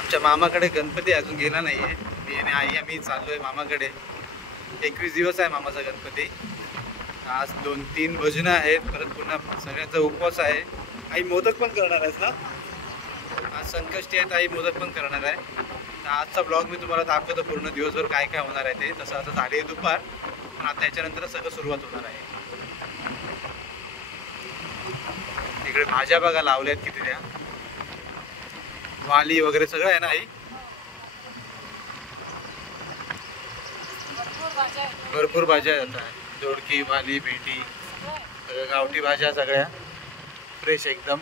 आमच्या मामाकडे गणपती अजून गेला नाहीये. मी आणि आई आम्ही चाललोय मामाकडे. 21 दिवस आहे मामाचा गणपती. आज 2-3 भजनं आहेत. परत पुन्हा सगळ्यांचा उपवास आहे. आई मोदक पण करणार आहेस ना? आज संकष्टी आहे, आई मोदक पण करणार आहे. तर आजचा ब्लॉग मी तुम्हाला दाखवतो पूर्ण दिवसभर काय काय होणार आहे ते. तसं आता झाली आहे दुपार, पण आता याच्यानंतर सगळं सुरुवात होणार आहे. इकडे भाज्या बघा लावल्या आहेत किती, त्या वाली वगैरे सगळं आहे ना आई? भरपूर भाज्या आहेत आता. दोडकी, वाली, भेंडी, सगळ्या गावठी भाज्या, सगळ्या फ्रेश एकदम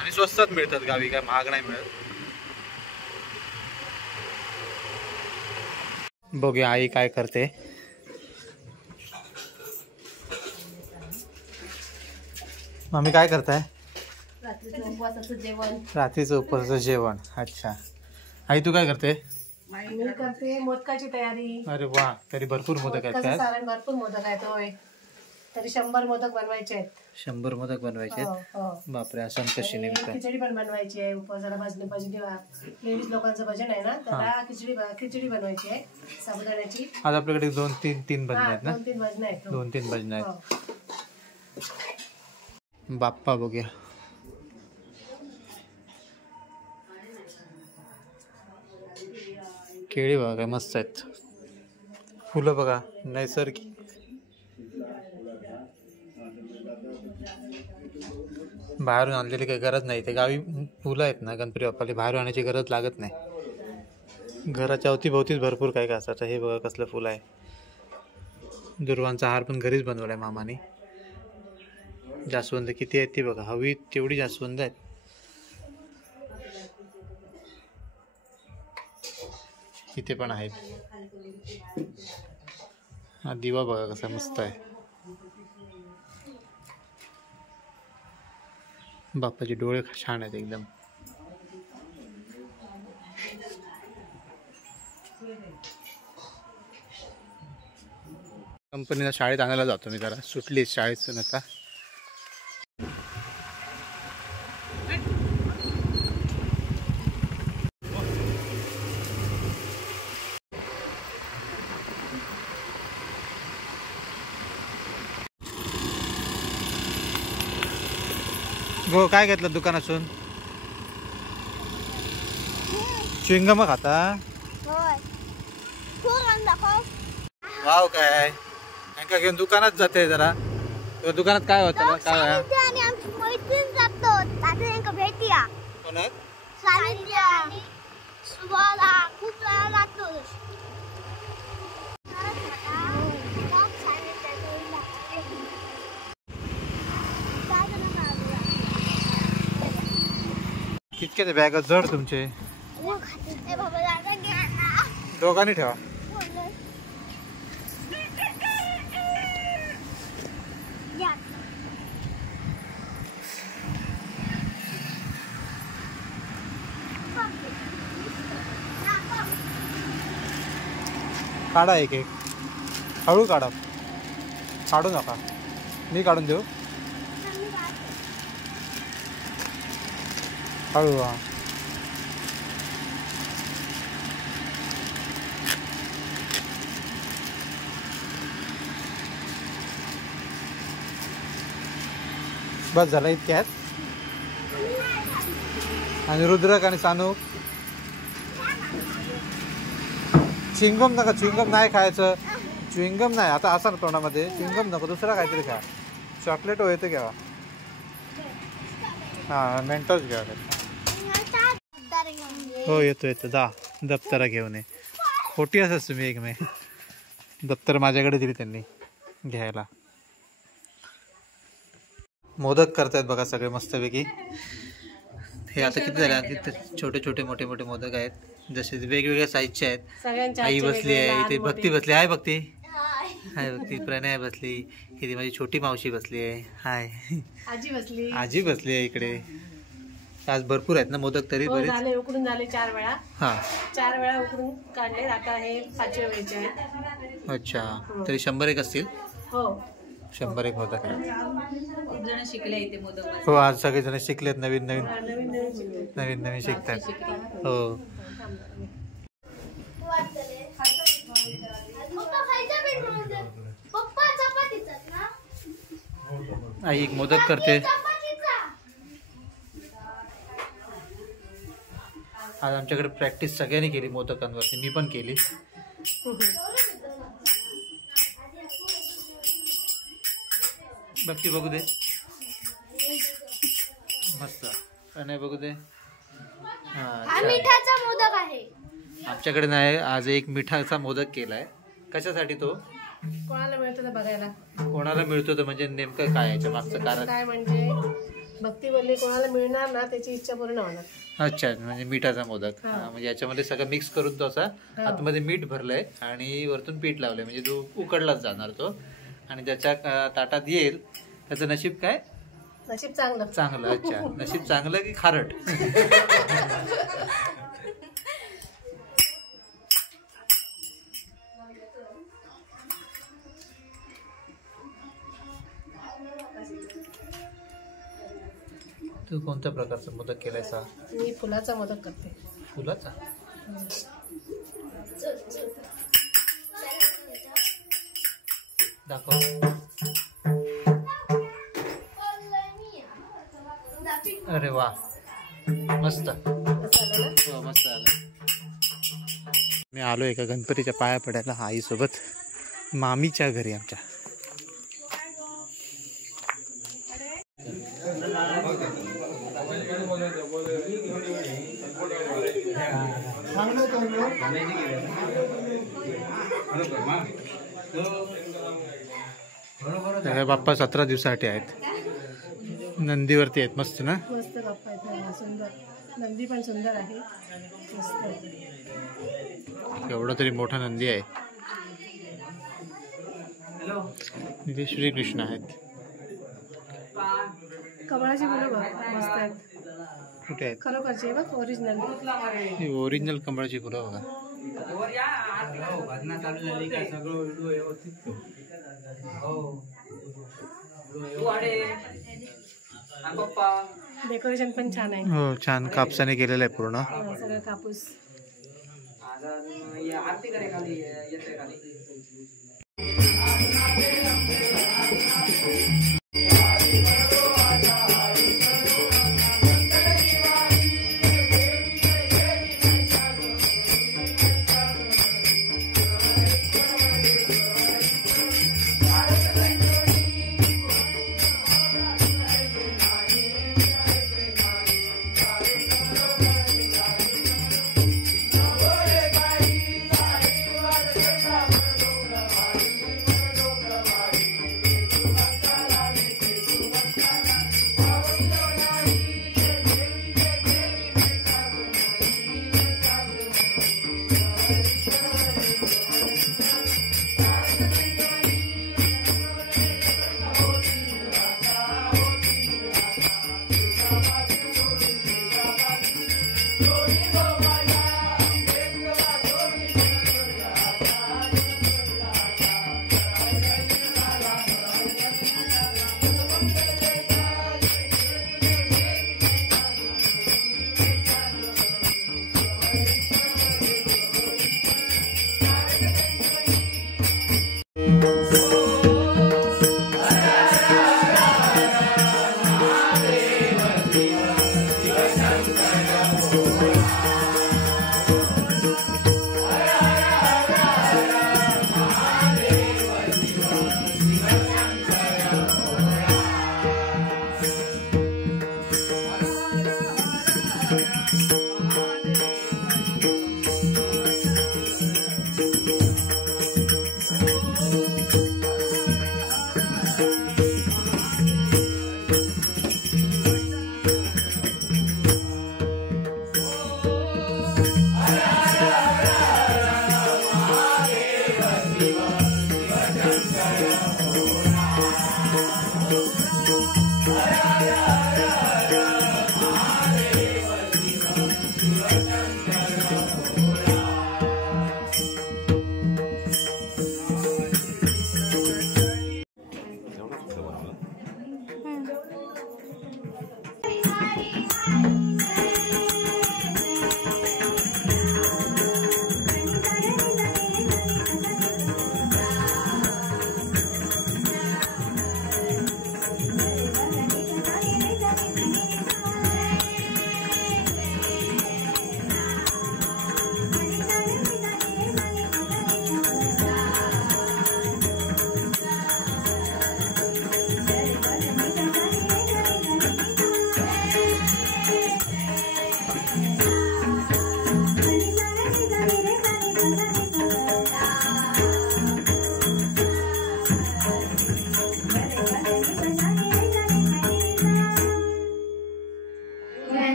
आणि स्वस्तात मिळतात गावी, काय महाग नाही मिळत. बघूया आई काय करते. मम्मी काय करताय? रात्रीचं उपवासाचं जेवण. रात्रीचं उपवासाचं जेवण. अच्छा. आई तू काय करते? मी करते मोदकाची तयारी. अरे वा, तरी भरपूर मोदक आहेत काय? सारण भरपूर मोदक आहेत. होय, तरी 100 मोदक बनवायचे आहेत. 100 मोदक बनवायचे आहेत? बापरे, असं कशी निमित्त. खिचडी पण बनवायची आहे. उपवासाला भजनी लेडीज लोकांचं भजन आहे ना, त्याला खिचडी बनवायची आहे साबुदाण्याची. आज आपल्याकडे 2-3 भजन आहेत ना? 2-3 भजन आहेत. 2-3 भजन आहेत. बाप्पा बघूया. केळी बघा काय मस्त आहेत. फुलं बघा नैसर्गिक. बाहेरून आणलेली काही गरज नाही. ते गावी फुलं आहेत ना गणपती बाप्पाला, बाहेरून आणायची गरज लागत नाही. घराच्या अवतीभोवतीच भरपूर काय काय असतं. हे बघा कसलं फुलं आहे. दुर्वांचा हार पण घरीच बनवलाय मामाने. जास्वंद किती आहेत ती बघा, हवी तेवढी जास्वंद आहेत. इथे पण आहेत. हा दिवा बघा कसा मस्त आहे. बाप्पाचे डोळे छान आहेत एकदम. कंपनीला शाळेत आणायला जातो मी, जरा सुटली शाळेत आता. गो काय घेतलं दुकानातून? च्युइंगम खाता? वाव, काय यांका घेऊन दुकानात जाते जरा. दुकानात काय होतं? काय कितके ते बॅग जड तुमचे? दोघांनी ठेवा. काढा एक एक, हळू काढा, काढू नका. मी काढून देऊ? हळू. हा बस झालं इतक्यात. आणि रुद्रक आणि सानू च्युइंगम नका, च्युइंगम नाही खायचं. च्युइंगम नाही आता असं ना तोंडामध्ये. च्युइंगम नको, दुसरा काहीतरी खा. चॉकलेट येतं घ्यावा. हां मेंटोस घ्या. हो येतो येतो. दप्तरा घेऊन ये. खोटी असच तुम्ही. एक मे दप्तर माझ्याकडे दिली त्यांनी घ्यायला. मोदक करतायत बघा सगळे मस्तपैकी. हे आता किती झाले? छोटे छोटे मोठे मोठे मोदक आहेत, जसे वेगवेगळ्या साईजचे आहेत. आई बसली आहे इथे, भक्ती बसली आहे. भक्ती हाय, भक्ती प्रणय बसली. इथे माझी छोटी मावशी बसली आहे. हाय, आजी बसली आहे इकडे. आज भरपूर आहेत ना मोदक? तरी झाले उकडून झाले 4 वेळा. हा 4 वेळा उकडून काढले. आता हे 5व्या वेळेचे आहेत. अच्छा, तरी 100 एक असतील. हो 100 मोदक. खूप जण शिकले इथे मोदक. हो आज सगळेजण शिकलेत, नवीन नवीन नवीन नवीन शिकतात. हो आई एक मोदक करते. आज आमच्याकडे प्रॅक्टिस सगळ्यांनी केली मोदकांवरती, मी पण केली. बघती बघू दे, मस्त. आणि बघू दे. हा मिठाचा मोदक आहे. आमच्याकडे नाही, आज एक मिठाचा मोदक केलाय. कशासाठी तो? कोणाला मिळतो तर बघायला. कोणाला मिळतो तर म्हणजे नेमकं काय याच्या मागचं कारण? काय म्हणजे भक्ती बोलली कोणाला मिळणार ना त्याची इच्छा पूर्ण होणार. अच्छा, म्हणजे मिठाचा मोदक. म्हणजे याच्यामध्ये सगळं मिक्स करून तो असा आतमध्ये मीठ भरलंय आणि वरतून पीठ लावलंय, म्हणजे तो उकडलाच जाणार तो. आणि ज्याच्या ताटात येईल त्याचं नशीब काय? नशीब चांगलं. चांगलं. अच्छा, नशीब चांगलं की खारट? तू कोणत्या प्रकारचा मोदक केलायसा? मी फुलाचा मोदक करते. फुलाचा? दाखव. अरे वा, मस्त. हो, मस्त आलं. मी आलो एका गणपतीच्या पाया पडायला आईसोबत मामीच्या घरी आमच्या. बाप्पा 17 दिवसासाठी आहेत, नंदीवरती आहेत. मस्त ना? मस्त बाप्पा आहेत, सुंदर. नंदी पण सुंदर आहे, मस्त. एवढा तरी मोठा नंदी आहे. इथे श्रीकृष्ण आहेत. कमळाची फुलं बघ, मस्त आहेत. कुठे आहेत? खरोखरची बघ, ओरिजिनल. ओरिजिनल कमळाची फुलं बघा. डेकोरेशन पण छान आहे. हो, छान कापसाने केलेलं आहे पूर्ण. सगळं कापूस.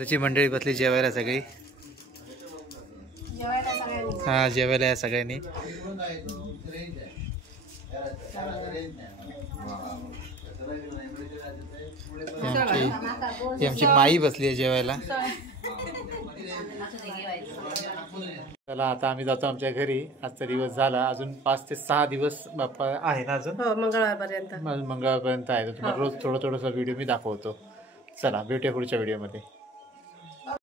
घरची मंडळी बसली जेवायला सगळी. जेवायला सगळ्यांनी. हा जेवायला या सगळ्यांनी. ही आमची माई बसली आहे जेवायला. चला आता आम्ही जातो आमच्या घरी. आजचा दिवस झाला, अजून 5 ते 6 दिवस बाप्पा आहे ना अजून. हो मंगळवारपर्यंत. मंगळवारपर्यंत आहे. तुम्हाला रोज थोडा व्हिडिओ मी दाखवतो. चला भेटूया पुढच्या व्हिडिओमध्ये.